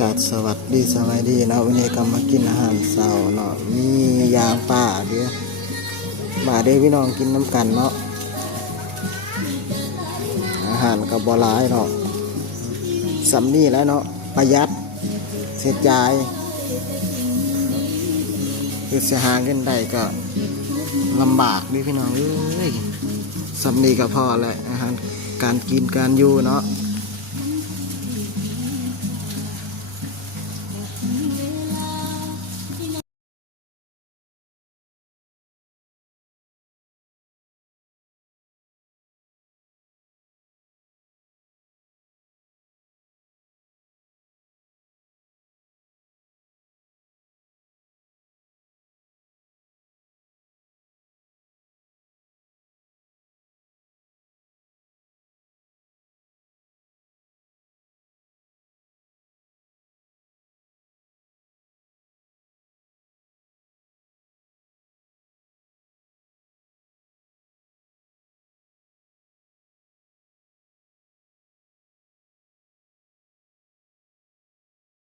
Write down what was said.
กาศสวัสดีสวัสดีเนาะวันนี้ก็มากินอาหารเช้าเนาะมีย่างปลาเด้อมาเด้อพี่น้องกินน้ำกันเนาะอาหารก็บ่หลายเนาะสำนี้แล้วเนาะประหยัดเสียจ่ายคือสิหาเงินได้ก็ลำบากดิพี่น้องเอ้ยสำนี้ก็พอแล้วอาหารการกินการอยู่เนาะ